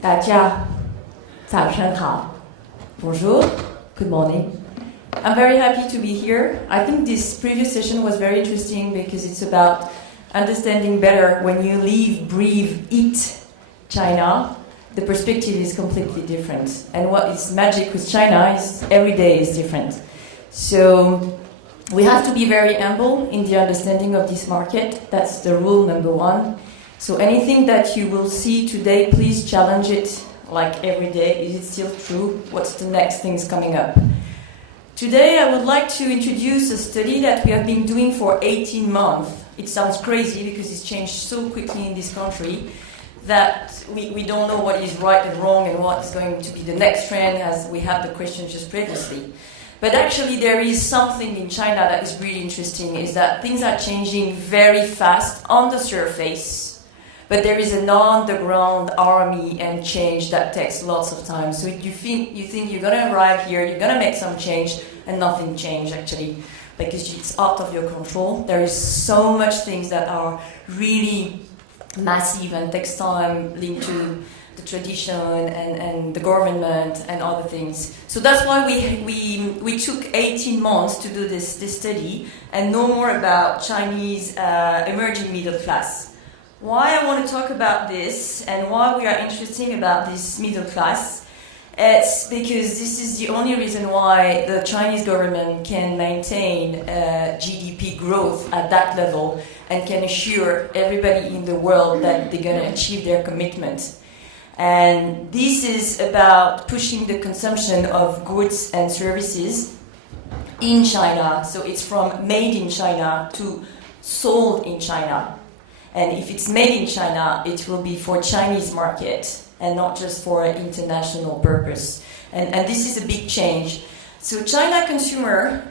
大家早上好 Bonjour, good morning. I'm very happy to be here. I think this previous session was very interesting because it's about understanding better when you live, breathe, eat China. The perspective is completely different. And what is magic with China is every day is different. So we have to be very humble in the understanding of this market. That's the rule number one. So anything that you will see today, please challenge it like every day. Is it still true? What's the next things coming up? Today I would like to introduce a study that we have been doing for 18 months. It sounds crazy because it's changed so quickly in this country that we don't know what is right and wrong and what is going to be the next trend, as we had the question just previously. But actually there is something in China that is really interesting, is that things are changing very fast on the surface. But there is an underground army and change that takes lots of time. So you think you're gonna arrive here, you're gonna make some change, and nothing change actually, because it's out of your control. There is so much things that are really massive and takes time linked to the tradition and the government and other things. So that's why we took 18 months to do this study and know more about Chinese emerging middle class. Why I want to talk about this and why we are interested about this middle class, it's because this is the only reason why the Chinese government can maintain GDP growth at that level and can assure everybody in the world that they're going to achieve their commitment. And this is about pushing the consumption of goods and services in China. So it's from made in China to sold in China. And if it's made in China, it will be for Chinese market and not just for international purpose. And this is a big change. So China consumer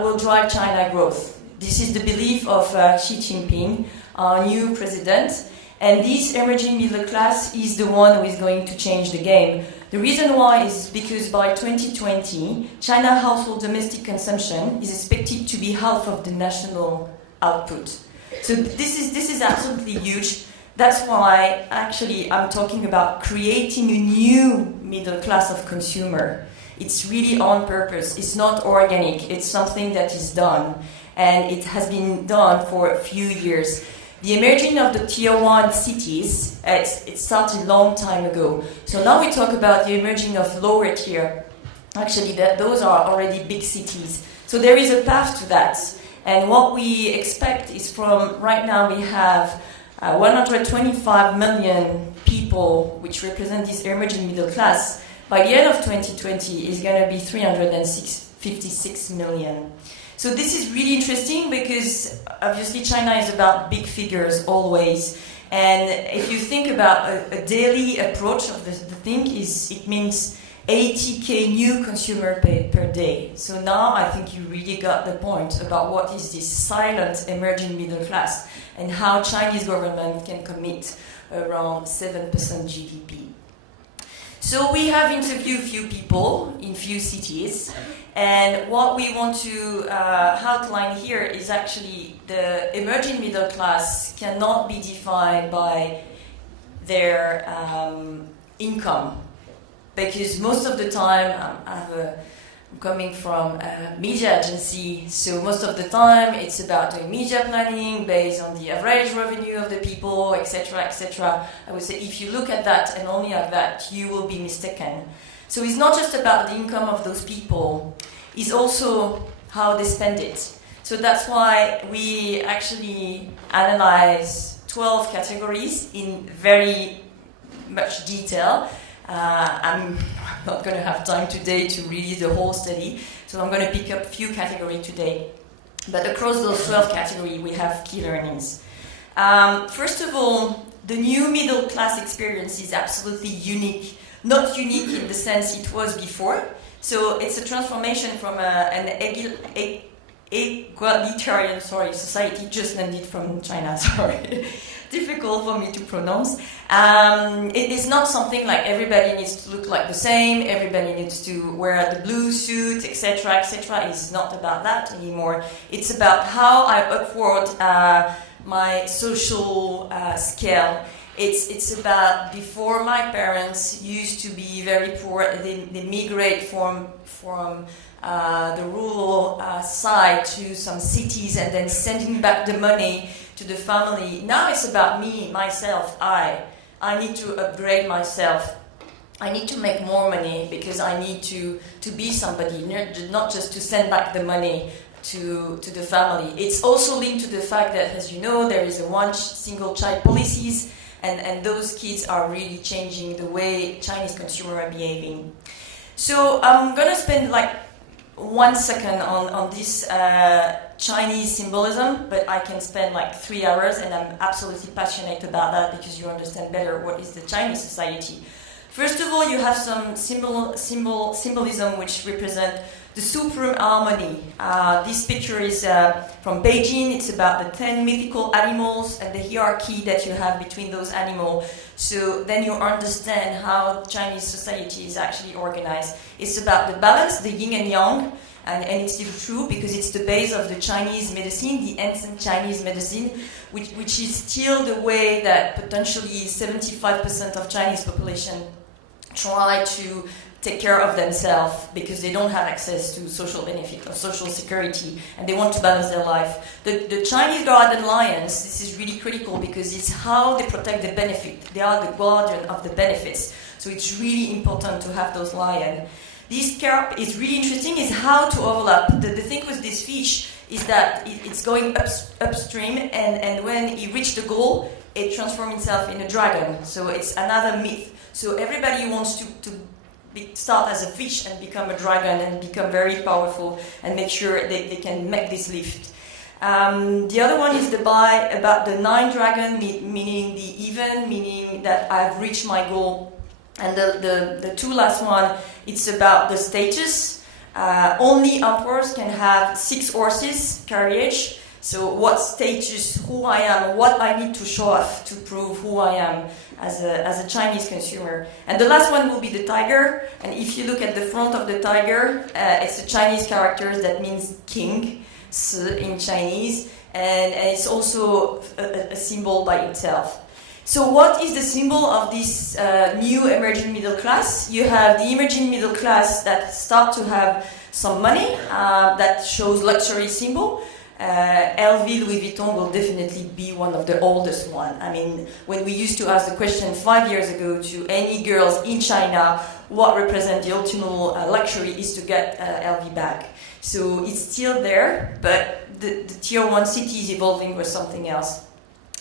will drive China growth. This is the belief of Xi Jinping, our new president. And this emerging middle class is the one who is going to change the game. The reason why is because by 2020, China household domestic consumption is expected to be half of the national output. So this is absolutely huge. That's why actually I'm talking about creating a new middle class of consumer. It's really on purpose. It's not organic. It's something that is done. And it has been done for a few years. The emerging of the tier 1 cities, it started a long time ago. So now we talk about the emerging of lower tier. Actually, those are already big cities. So there is a path to that. And what we expect is from, right now we have 125 million people which represent this emerging middle class. By the end of 2020 is going to be 356 million. So this is really interesting because obviously China is about big figures always. And if you think about a daily approach of the thing, it means 80k new consumer per day. So now I think you really got the point about what is this silent emerging middle class and how Chinese government can commit around 7% GDP. So we have interviewed few people in few cities, and what we want to outline here is actually the emerging middle class cannot be defined by their income. Because most of the time, I'm coming from a media agency, so most of the time it's about doing media planning based on the average revenue of the people, etc., etc. I would say if you look at that and only at that, you will be mistaken. So it's not just about the income of those people, it's also how they spend it. So that's why we actually analyze 12 categories in very much detail. I'm not going to have time today to read the whole study, so I'm going to pick up a few categories today. But across those 12 categories, we have key learnings. First of all, the new middle class experience is absolutely unique. Not unique in the sense it was before. So it's a transformation from an egalitarian society, just landed from China, sorry. Difficult for me to pronounce. It is not something like everybody needs to look like the same, everybody needs to wear the blue suit, etc., etc. It's not about that anymore. It's about how I upward my social scale. It's about before my parents used to be very poor. They migrate from the rural side to some cities and then sending back the money to the family. Now it's about me, myself, I need to upgrade myself. I need to make more money because I need to be somebody, not just to send back the money to the family. It's also linked to the fact that, as you know, there is a one single child policies, and those kids are really changing the way Chinese consumers are behaving. So I'm going to spend like 1 second on this Chinese symbolism, but I can spend like 3 hours, and I'm absolutely passionate about that because you understand better what is the Chinese society. First of all, you have some symbolism which represent the supreme harmony. This picture is from Beijing. It's about the 10 mythical animals and the hierarchy that you have between those animals. So then you understand how Chinese society is actually organized. It's about the balance, the yin and yang, and it's still true because it's the base of the Chinese medicine, the ancient Chinese medicine, which is still the way that potentially 75% of Chinese population try to take care of themselves because they don't have access to social benefit or social security, and they want to balance their life. The Chinese Guardian Lions, this is really critical because it's how they protect the benefit. They are the guardian of the benefits. So it's really important to have those lions. This carp is really interesting, is how to overlap. The thing with this fish is that it's going upstream, and when it reaches the goal, it transforms itself in a dragon. So it's another myth. So everybody wants to start as a fish and become a dragon and become very powerful and make sure they can make this lift. The other one is about the 9 dragon, meaning the even, meaning that I've reached my goal. And the 2 last one, it's about the status. Only emperors can have 6 horses carriage. So what status, who I am, what I need to show off to prove who I am as a Chinese consumer. And the last one will be the tiger. And if you look at the front of the tiger, it's a Chinese character that means king, Si in Chinese, and it's also a symbol by itself. So what is the symbol of this new emerging middle class? You have the emerging middle class that start to have some money, that shows luxury symbol. LV, Louis Vuitton will definitely be one of the oldest one. I mean, when we used to ask the question 5 years ago to any girls in China, what represents the ultimate luxury is to get LV bag. So it's still there, but the tier 1 city is evolving with something else.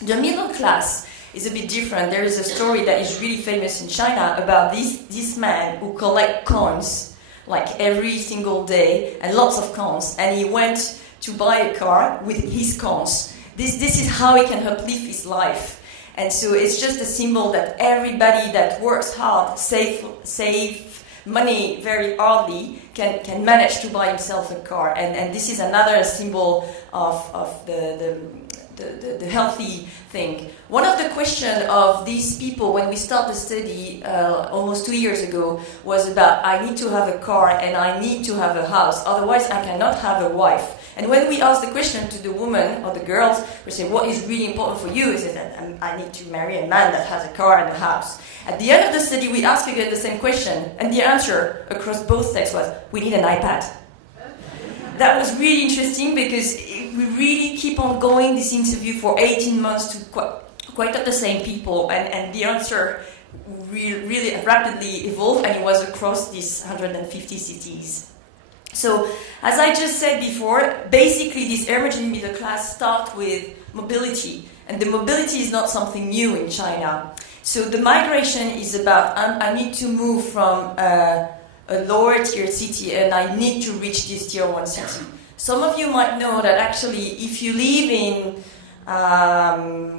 The middle class is a bit different. There is a story that is really famous in China about this man who collect coins like every single day, and lots of coins, and he went to buy a car with his coins. This is how he can uplift his life. And so it's just a symbol that everybody that works hard, save money very hardly, can manage to buy himself a car. And this is another symbol of the healthy thing. One of the questions of these people when we started the study almost 2 years ago was about, I need to have a car and I need to have a house, otherwise I cannot have a wife. And when we ask the question to the women or the girls, we say, what is really important for you? Is that I need to marry a man that has a car and a house. At the end of the study, we asked again the same question, and the answer across both sexes was, we need an iPad. That was really interesting because we really keep on going this interview for 18 months to quite the same people, and the answer really rapidly evolved, and it was across these 150 cities. So, as I just said before, basically this emerging middle class starts with mobility, and the mobility is not something new in China. So the migration is about, I need to move from a lower tier city and I need to reach this tier 1 city. Some of you might know that actually if you live in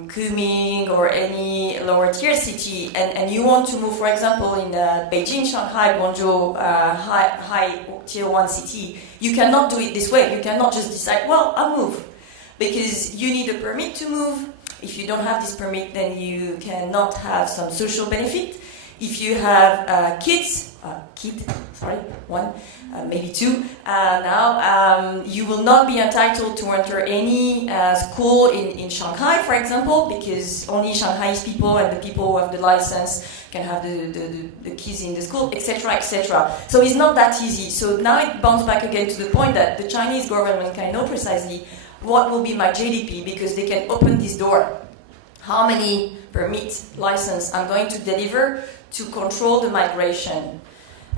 Kunming or any lower tier city and you want to move, for example, in Beijing, Shanghai, Guangzhou, high tier 1 city, you cannot do it this way. You cannot just decide, well, I'll move. Because you need a permit to move. If you don't have this permit, then you cannot have some social benefit. If you have kids, one, maybe two. Now, you will not be entitled to enter any school in Shanghai, for example, because only Shanghai's people and the people who have the license can have the keys in the school, etc., etc. So it's not that easy. So now it bounces back again to the point that the Chinese government can know precisely what will be my GDP, because they can open this door. How many permit license I'm going to deliver to control the migration.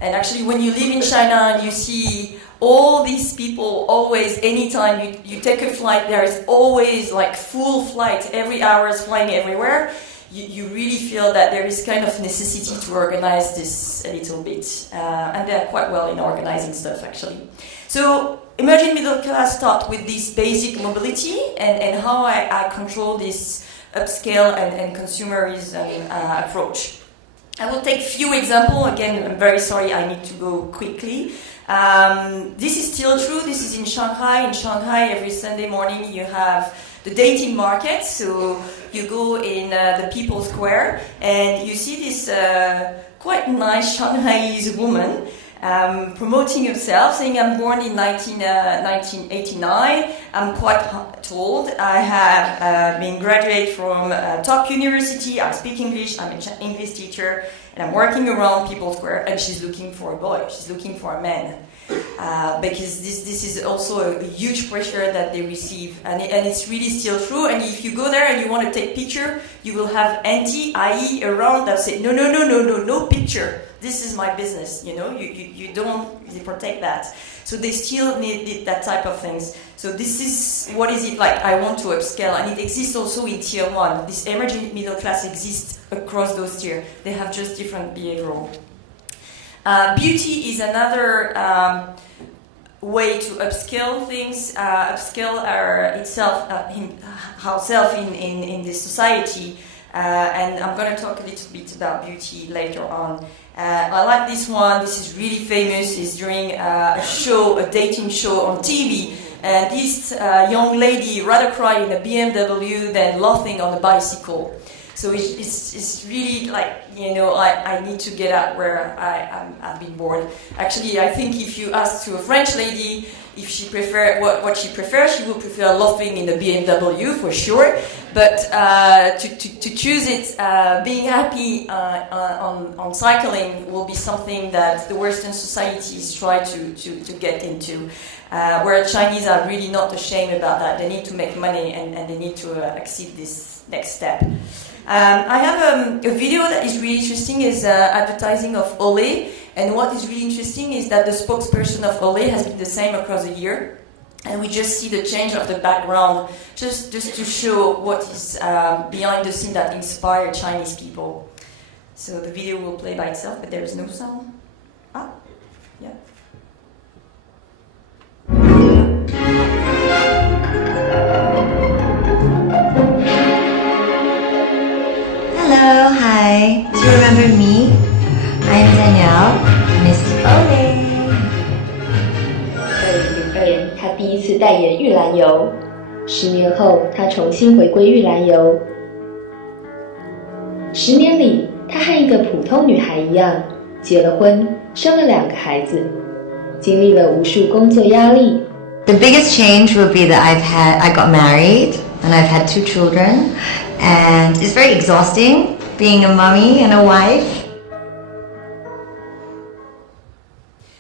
And actually, when you live in China and you see all these people, always, anytime you take a flight, there is always like full flight, every hour is flying everywhere. You really feel that there is kind of necessity to organize this a little bit. And they're quite well in organizing stuff, actually. So emerging middle class start with this basic mobility and how I control this upscale and consumerism approach. I will take few examples. Again, I'm very sorry, I need to go quickly. This is still true. This is in Shanghai. In Shanghai, every Sunday morning you have the dating market. So you go in the People Square and you see this quite nice Shanghaiese woman promoting herself, saying, I'm born in 1989, I'm quite tall, I have been graduate from a top university, I speak English, I'm an English teacher, and I'm working around People Square, and she's looking for a boy, she's looking for a man. Because this is also a huge pressure that they receive, and it's really still true. And if you go there and you want to take picture, you will have anti-IE around that say no picture. This is my business. You know, you don't really protect that. So they still need that type of things. So this is what is it like? I want to upscale, and it exists also in tier 1. This emerging middle class exists across those tiers. They have just different behavioral. Beauty is another way to upscale things, upscale ourselves in this society. And I'm going to talk a little bit about beauty later on. I like this one. This is really famous. It's during a dating show on TV. And this young lady rather cried in a BMW than laughing on a bicycle. So it's really like, you know, I need to get out where I've been born. Actually, I think if you ask to a French lady if she prefer what she prefers, she will prefer laughing in a BMW for sure. But to choose it, being happy on cycling will be something that the Western societies try to get into. Where Chinese are really not ashamed about that. They need to make money and they need to exceed this next step. I have a video that is really interesting, is advertising of Olay, and what is really interesting is that the spokesperson of Olay has been the same across the year, and we just see the change of the background, just to show what is behind the scene that inspired Chinese people. So the video will play by itself, but there is no sound. Yeah. Hello, hi. Do you remember me? I'm Danielle, Miss Olay. 2002年，她第一次代言玉兰油。10年后，她重新回归玉兰油。10年里，她和一个普通女孩一样，结了婚，生了2个孩子，经历了无数工作压力。The biggest change will be that I got married and I've had 2 children, and it's very exhausting being a mummy and a wife.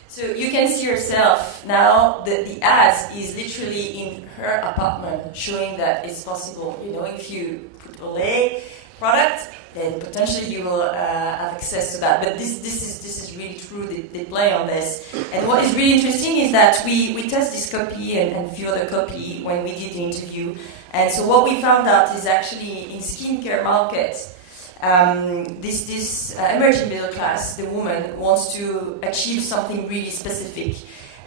So you can see yourself now, the ads is literally in her apartment, showing that it's possible. You know, if you put Olay product, then potentially you will have access to that. But this is really true. They play on this. And what is really interesting is that we test this copy and few other copy when we did the interview. And so what we found out is actually in skincare markets, this emerging middle class, the woman, wants to achieve something really specific.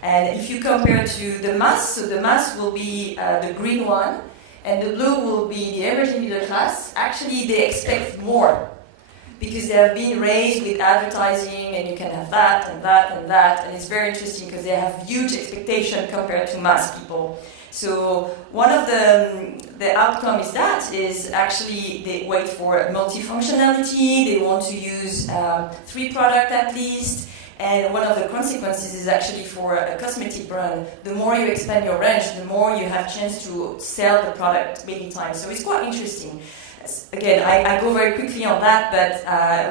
And if you compare to the mass, so the mass will be the green one, and the blue will be the emerging middle class. Actually, they expect more because they have been raised with advertising, and you can have that and that and that, and it's very interesting because they have huge expectation compared to mass people. So one of the outcome is actually they wait for multifunctionality. They want to use 3 products at least, And one of the consequences is actually for a cosmetic brand, the more you expand your range, the more you have chance to sell the product many times. So it's quite interesting. Again, I go very quickly on that, but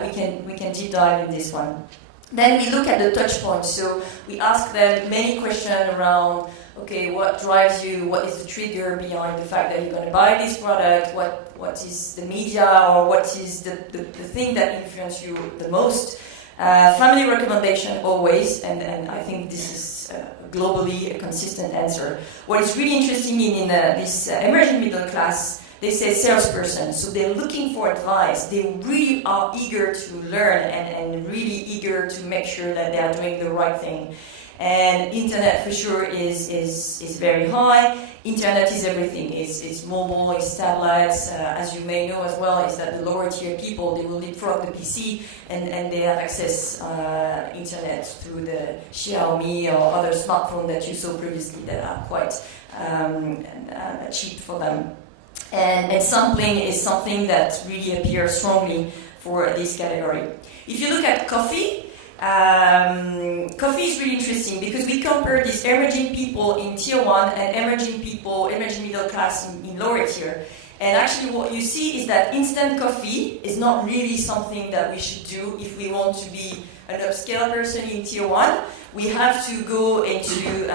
we can deep dive in this one. Then we look at the touch points. So we ask them many questions around, okay, what drives you? What is the trigger behind the fact that you're going to buy this product? What is the media, or what is the thing that influences you the most? Family recommendation always, and I think this is globally a consistent answer. What is really interesting in this emerging middle class, they say salesperson, so they're looking for advice. They really are eager to learn and really eager to make sure that they are doing the right thing. And internet for sure is very high. Internet is everything. It's mobile, it's tablets. As you may know as well, is that the lower tier people, they will leapfrog the PC and they have access internet through the Xiaomi or other smartphone that you saw previously that are quite cheap for them. And sampling is something that really appears strongly for this category. If you look at coffee, coffee is really interesting because we compare these emerging people in tier 1 and emerging middle class in lower tier. And actually what you see is that instant coffee is not really something that we should do if we want to be an upscale person in tier 1. We have to go into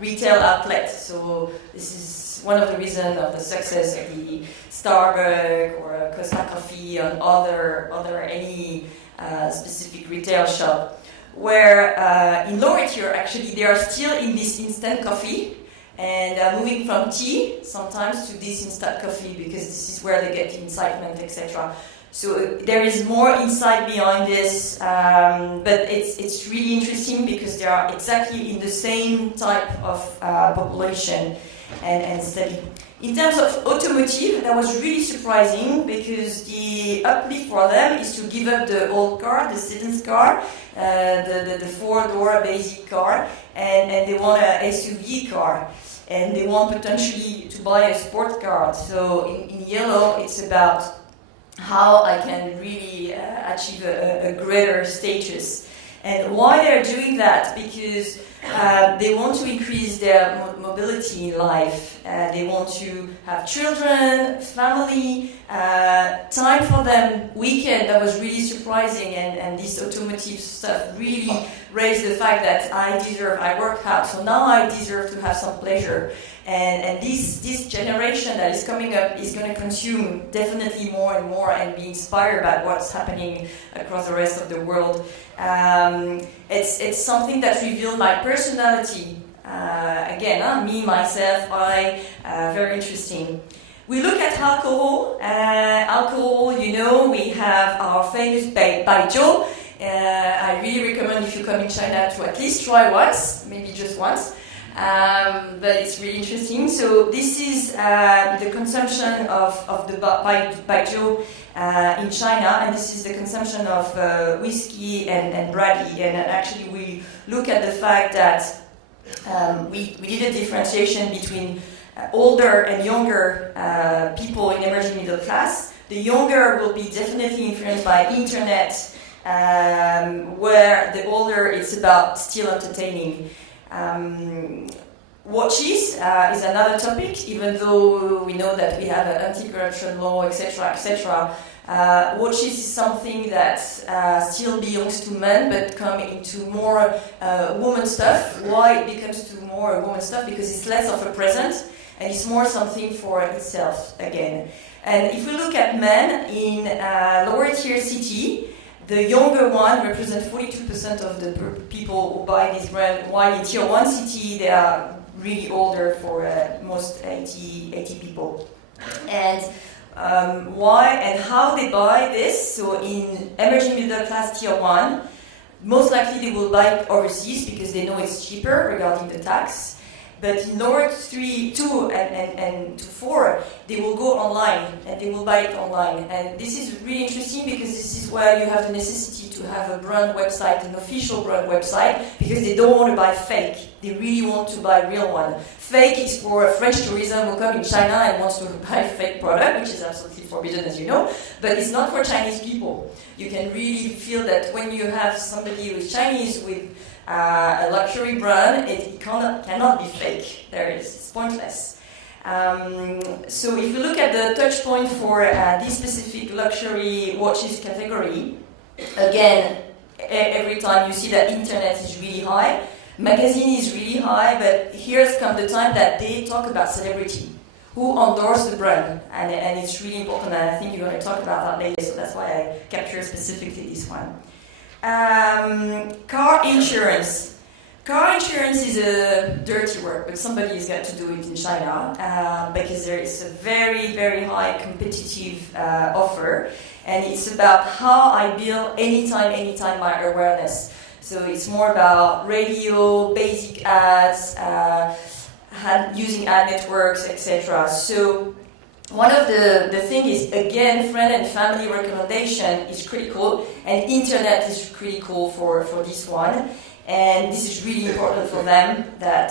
retail outlets. So this is one of the reasons of the success of the Starbucks or Costa Coffee and other any specific retail shop, where in lower tier actually they are still in this instant coffee and moving from tea sometimes to this instant coffee because this is where they get the incitement, etc. So there is more insight behind this, but it's really interesting because they are exactly in the same type of population and study. In terms of automotive, that was really surprising because the uplift for them is to give up the old car, the sedan car, the four-door basic car, and they want an SUV car. And they want potentially to buy a sport car. So in yellow, it's about how I can really achieve a greater status. And why they're doing that? Because they want to increase their mobility in life. They want to have children, family, time for them, weekend. That was really surprising, and this automotive stuff really raised the fact that I work hard, so now I deserve to have some pleasure. And this generation that is coming up is going to consume definitely more and more and be inspired by what's happening across the rest of the world. It's something that revealed my personality. Again, me, myself, very interesting. We look at alcohol. Alcohol, we have our famous Baijiu. I really recommend if you come in China to at least try once, maybe just once. But it's really interesting. So this is the consumption of the Baijiu in China, and this is the consumption of whiskey and brandy. And actually, we look at the fact that we did a differentiation between older and younger people in emerging middle class. The younger will be definitely influenced by internet, where the older it's about still entertaining. Watches is another topic, even though we know that we have an anti-corruption law, etc., etc. Watches is something that still belongs to men, but come into more woman stuff. Why it becomes to more woman stuff? Because it's less of a present, and it's more something for itself again. And if we look at men in lower tier city, the younger one represents 42% of the people who buy this brand, while in tier 1 city they are really older for most 80 people. And why and how they buy this? So in emerging middle class tier 1, most likely they will buy overseas because they know it's cheaper regarding the tax. But in lower 2 and 4, store, they will go online and they will buy it online. And this is really interesting because this is where you have the necessity to have a brand website, an official brand website, because they don't want to buy fake. They really want to buy real one. Fake is for French tourism who come in China and wants to buy fake product, which is absolutely forbidden, as you know. But it's not for Chinese people. You can really feel that when you have somebody who is Chinese with a luxury brand, it cannot be fake. It's pointless. So if you look at the touch point for this specific luxury watches category, again, every time you see that internet is really high, magazine is really high, but here's come the time that they talk about celebrity, who endorse the brand, and it's really important, and I think you're going to talk about that later, so that's why I captured specifically this one. Car insurance. Car insurance is a dirty word, but somebody has got to do it in China because there is a very, very high competitive offer, and it's about how I build anytime my awareness. So it's more about radio, basic ads, using ad networks, etc. So one of the thing is, again, friend and family recommendation is critical, and internet is critical for this one. And this is really important for them, that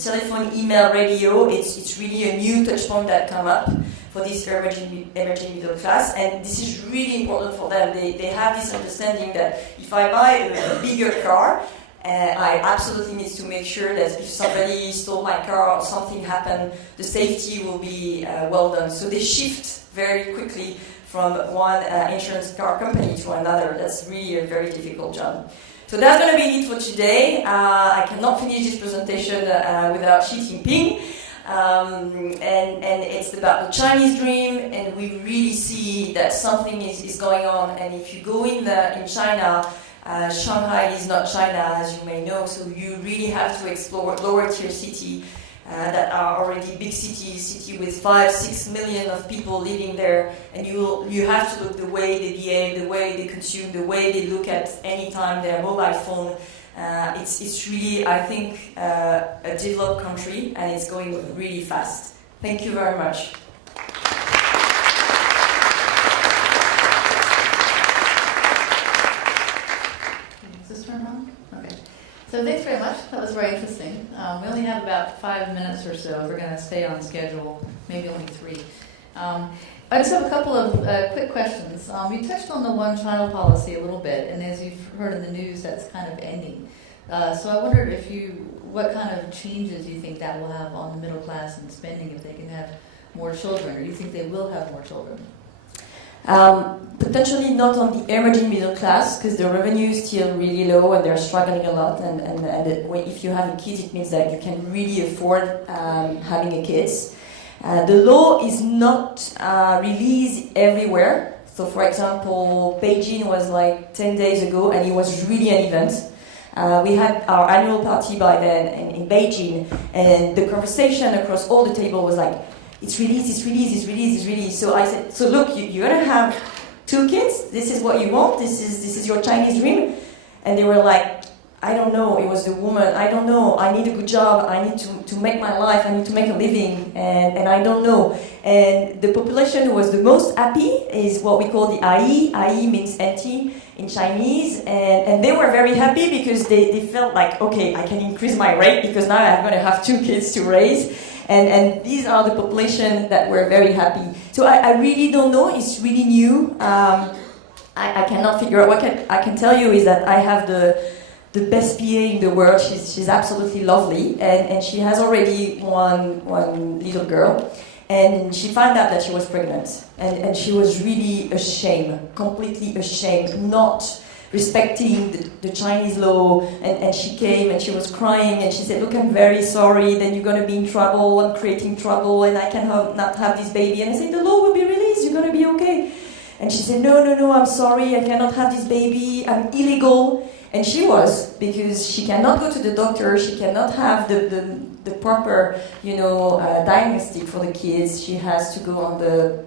telephone, email, radio, it's really a new touch point that come up for this emerging middle class, and this is really important for them. They have this understanding that if I buy a bigger car, I absolutely need to make sure that if somebody stole my car or something happened, the safety will be well done. So they shift very quickly from one insurance car company to another. That's really a very difficult job. So that's going to be it for today. I cannot finish this presentation without Xi Jinping. And it's about the Chinese dream, and we really see that something is going on. And if you go in China, Shanghai is not China, as you may know, so you really have to explore lower tier city that are already big city with 5-6 million of people living there, and you have to look the way they behave, the way they consume, the way they look at any time their mobile phone. It's really, I think, a developed country, and it's going really fast. Thank you very much. Is this turned on? Okay. So thanks very much. That was very interesting. We only have about 5 minutes or so if we're going to stay on schedule, maybe only 3. I just have a couple of quick questions. You touched on the one-child policy a little bit, and as you've heard in the news, that's kind of ending. So I wondered what kind of changes you think that will have on the middle class and spending if they can have more children, or do you think they will have more children? Potentially not on the emerging middle class, because the revenue is still really low and they're struggling a lot, and if you have a kid, it means that you can really afford having a kid. The law is not released everywhere. So for example, Beijing was like 10 days ago, and it was really an event. We had our annual party by then in Beijing, and the conversation across all the table was like, it's released. So I said, so look, you're gonna have 2 kids? This is what you want? This is your Chinese dream? And they were like, I don't know, it was the woman, I don't know, I need a good job, I need to make my life, I need to make a living, and I don't know. And the population who was the most happy is what we call the ai. Ai means auntie in Chinese, and they were very happy because they felt like, okay, I can increase my rate because now I'm going to have 2 kids to raise. And these are the population that were very happy. So I really don't know, it's really new. I cannot figure out, what I can tell you is that I have the best PA in the world. She's absolutely lovely, and she has already one little girl, and she found out that she was pregnant, and she was really ashamed, completely ashamed, not respecting the Chinese law, and she came and she was crying and she said, look, I'm very sorry, then you're going to be in trouble, I'm creating trouble and I cannot not have this baby. And I said, the law will be released, you're going to be okay. And she said, no, I'm sorry, I cannot have this baby, I'm illegal. And she was, because she cannot go to the doctor, she cannot have the proper, diagnostic for the kids. She has to go on the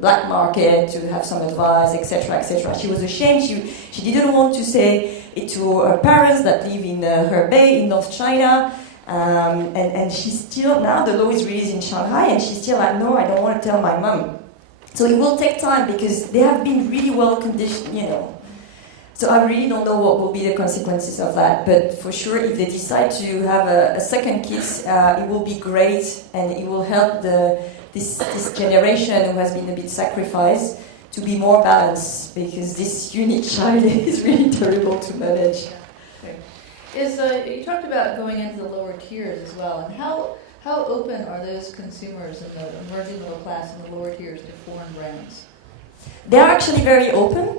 black market to have some advice, etc., etc. She was ashamed. She didn't want to say it to her parents that live in Hebei in North China. And she's still, now the law is released in Shanghai, and she's still like, no, I don't want to tell my mom. So it will take time because they have been really well conditioned, you know. So I really don't know what will be the consequences of that. But for sure, if they decide to have a second kiss, it will be great, and it will help this generation who has been a bit sacrificed to be more balanced, because this unique child is really terrible to manage. You talked about going into the lower tiers as well, and how open are those consumers in the emerging middle class in the lower tiers to foreign brands? They are actually very open.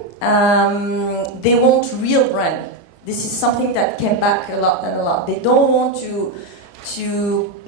They want real brand. This is something that came back a lot and a lot. They don't want to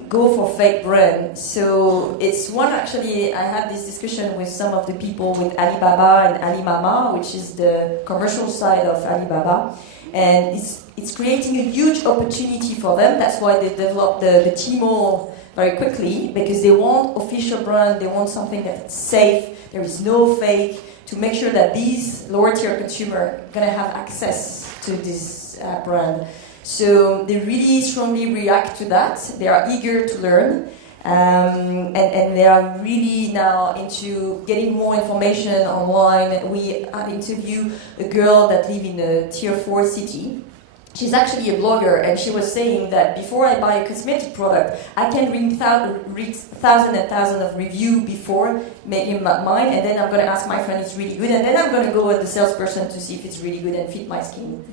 go for fake brand. So it's one, actually, I had this discussion with some of the people with Alibaba and Alimama, which is the commercial side of Alibaba. And it's creating a huge opportunity for them. That's why they developed the Tmall very quickly, because they want official brand, they want something that's safe, there is no fake, to make sure that these lower tier consumers are going to have access to this brand. So they really strongly react to that. They are eager to learn. And they are really now into getting more information online. We had interviewed a girl that lives in a tier 4 city. She's actually a blogger, and she was saying that before I buy a cosmetic product, I can read thousands and thousands of reviews before making mine, and then I'm going to ask my friend it's really good, and then I'm going to go with the salesperson to see if it's really good and fit my skin.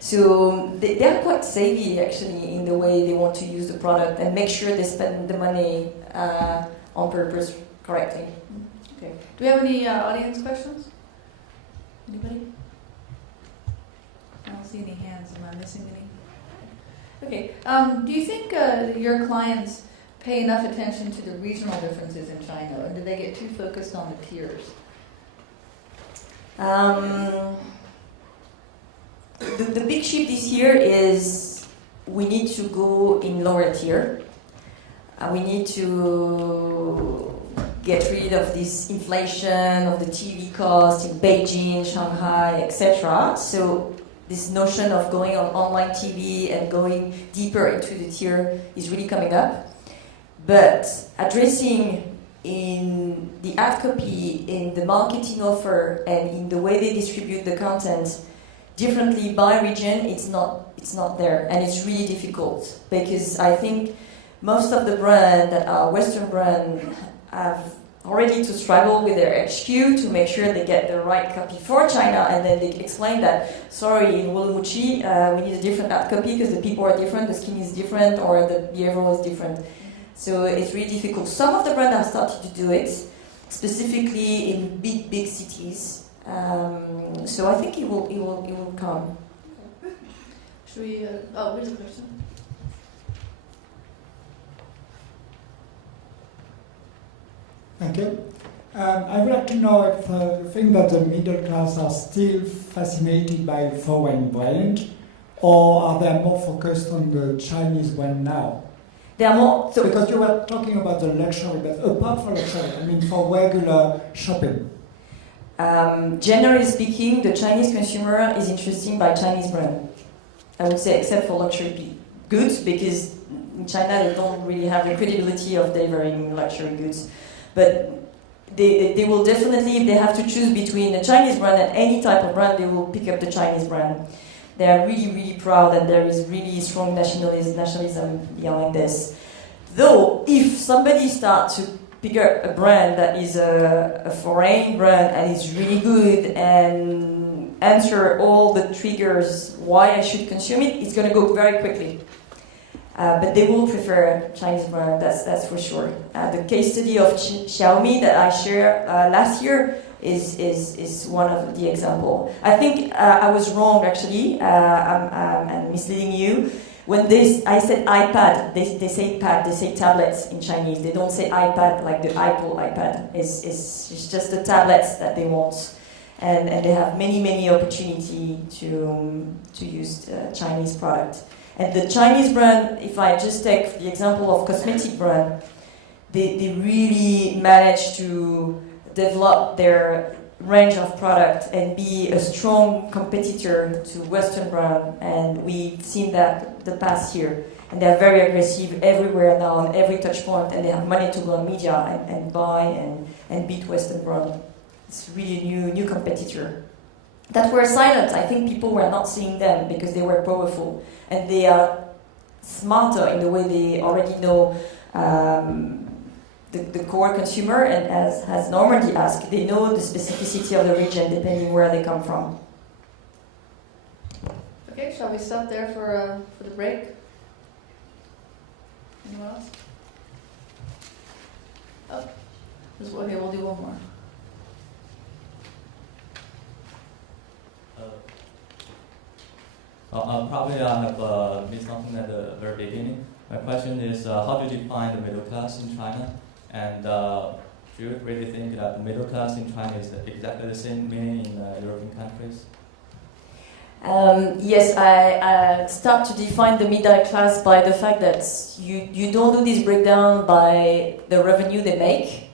So they are quite savvy, actually, in the way they want to use the product and make sure they spend the money on purpose correctly. Okay. Do we have any audience questions? Anybody? I don't see any hands. Am I missing any? Okay. Do you think your clients pay enough attention to the regional differences in China, or do they get too focused on the tiers? The big shift this year is we need to go in lower tier. We need to get rid of this inflation of the TV cost in Beijing, Shanghai, etc. So this notion of going on online TV and going deeper into the tier is really coming up. But addressing in the ad copy, in the marketing offer, and in the way they distribute the content differently by region, it's not there, and it's really difficult, because I think most of the brands that are Western brands have already to struggle with their HQ to make sure they get the right copy for China, and then they explain that, sorry, in Wolomuchi, we need a different ad copy because the people are different, the skin is different, or the behavior is different. So it's really difficult. Some of the brands have started to do it, specifically in big cities. So I think it will come. Should we? Here's a question. Thank you. I would like to know if you think that the middle class are still fascinated by foreign brand, or are they more focused on the Chinese brand now? They are more. So because you were talking about the luxury, but apart from luxury, I mean for regular shopping. Generally speaking, the Chinese consumer is interested by Chinese brand. I would say, except for luxury goods, because in China they don't really have the credibility of delivering luxury goods. But they will definitely, if they have to choose between a Chinese brand and any type of brand, they will pick up the Chinese brand. They are really, really proud that there is really strong nationalism behind this. Though, if somebody starts to pick up a brand that is a foreign brand and is really good and answer all the triggers why I should consume it, it's going to go very quickly. But they will prefer Chinese brand, that's for sure. The case study of Xiaomi that I shared last year is one of the example. I think I was wrong, actually. I'm misleading you. When I said iPad, they say pad, they say tablets in Chinese. They don't say iPad like the Apple iPad. It's just the tablets that they want. And they have many opportunity to use Chinese product. And the Chinese brand, if I just take the example of cosmetic brand, they really manage to develop their range of product and be a strong competitor to Western brand, and we've seen that the past year. And they're very aggressive everywhere now, on every touch point, and they have money to go on media and buy and beat Western brand. It's really a new competitor. That were silent. I think people were not seeing them because they were powerful. And they are smarter in the way they already know the core consumer, and as Normandy asked, they know the specificity of the region depending where they come from. Okay, shall we stop there for the break? Anyone else? Oh, okay, we'll do one more. Probably I have missed something at the very beginning. My question is, how do you define the middle class in China? And do you really think that the middle class in China is exactly the same meaning in European countries? Yes, I start to define the middle class by the fact that you don't do this breakdown by the revenue they make,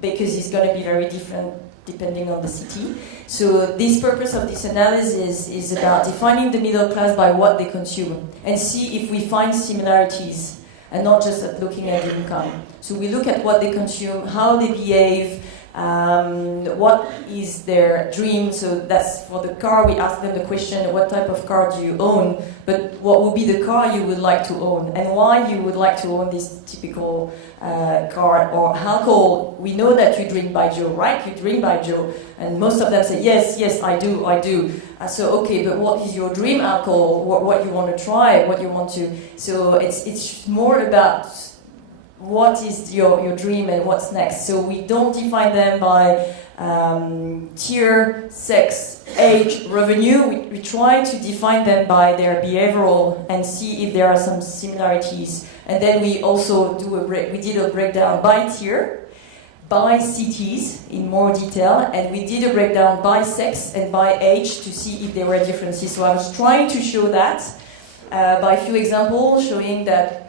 because it's going to be very different depending on the city. So this purpose of this analysis is about defining the middle class by what they consume and see if we find similarities and not just at looking at income. So we look at what they consume, how they behave, what is their dream. So that's for the car, we ask them the question, what type of car do you own? But what would be the car you would like to own and why you would like to own this typical car? Or alcohol, we know that you drink by Joe, right? You drink by Joe. And most of them say, yes, I do. So, okay, but what is your dream alcohol? What you want to try, what you want to... So it's more about what is your dream and what's next. So we don't define them by tier, sex, age, revenue. We try to define them by their behavioral and see if there are some similarities. And then we also did a breakdown by tier, by cities in more detail, and we did a breakdown by sex and by age to see if there were differences. So I was trying to show that by a few examples, showing that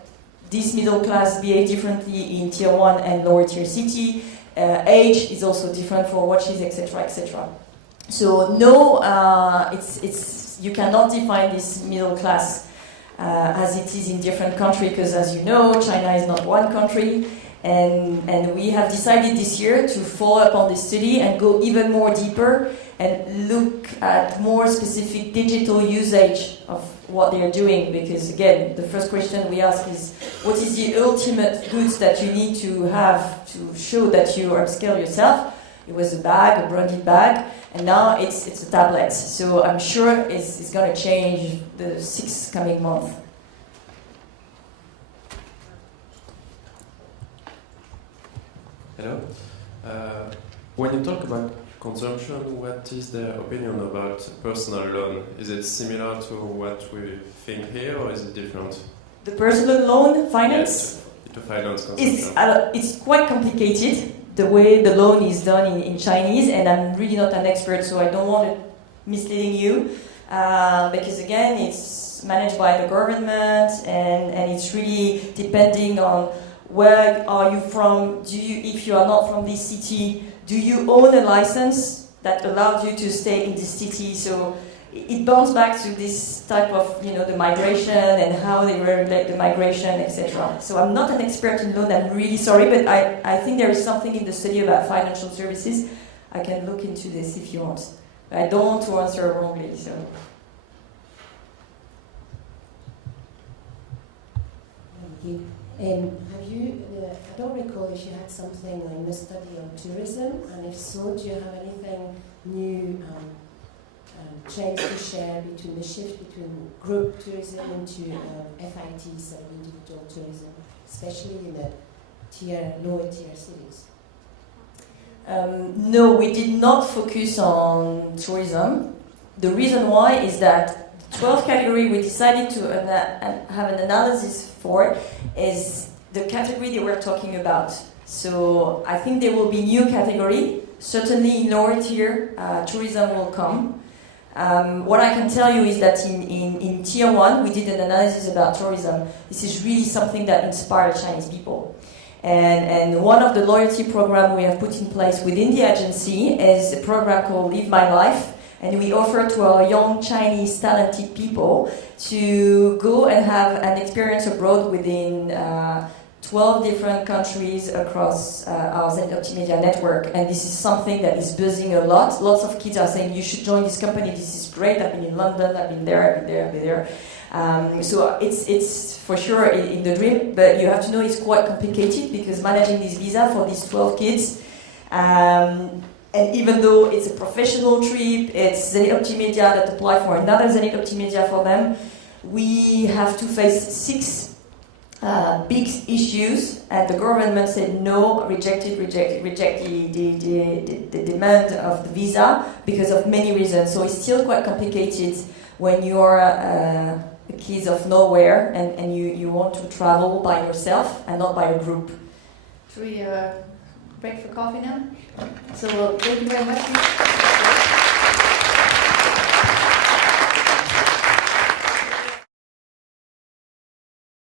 this middle class behave differently in tier 1 and lower tier city. Age is also different for watches, etc., etc. So no, it's you cannot define this middle class as it is in different countries, because as you know, China is not one country, and we have decided this year to follow up on this study and go even more deeper and look at more specific digital usage of what they are doing, because again, the first question we ask is, what is the ultimate goods that you need to have to show that you upscale yourself? It was a bag, a branded bag, and now it's a tablet. So I'm sure it's going to change the 6 coming months. Hello. When you talk about consumption, what is the opinion about personal loan? Is it similar to what we think here, or is it different? The personal loan finance? Yes, to finance consumption. It's quite complicated, the way the loan is done in Chinese, and I'm really not an expert, so I don't want to misleading you, because again, it's managed by the government, and it's really depending on where are you from. If you are not from this city, do you own a license that allows you to stay in this city? So it bounces back to this type of, the migration and how they regulate the migration, etc. So I'm not an expert in loan, I'm really sorry, but I think there is something in the study about financial services. I can look into this if you want. But I don't want to answer wrongly, so. Thank you. Have you, I don't recall if you had something in the study on tourism, and if so, do you have anything new change to share between the shift between group tourism into FIT, so individual tourism, especially in the lower tier cities? No, we did not focus on tourism. The reason why is that 12 category we decided to have an analysis for is the category they were talking about. So I think there will be new category. Certainly in lower tier, tourism will come. What I can tell you is that in tier 1, we did an analysis about tourism. This is really something that inspired Chinese people. And one of the loyalty programs we have put in place within the agency is a program called Live My Life. And we offer to our young Chinese talented people to go and have an experience abroad within 12 different countries across our Zenit Optimedia network. And this is something that is buzzing a lot. Lots of kids are saying, you should join this company, this is great. I've been in London, I've been there, I've been there. So it's for sure in the dream, but you have to know it's quite complicated because managing this visa for these 12 kids, and even though it's a professional trip, it's Zenit Optimedia that apply for another Zenit Optimedia for them, we have to face 6 big issues, and the government said no, reject the demand of the visa because of many reasons. So it's still quite complicated when you're a kid of nowhere and you want to travel by yourself and not by a group. Should we break for coffee now? So thank you very much.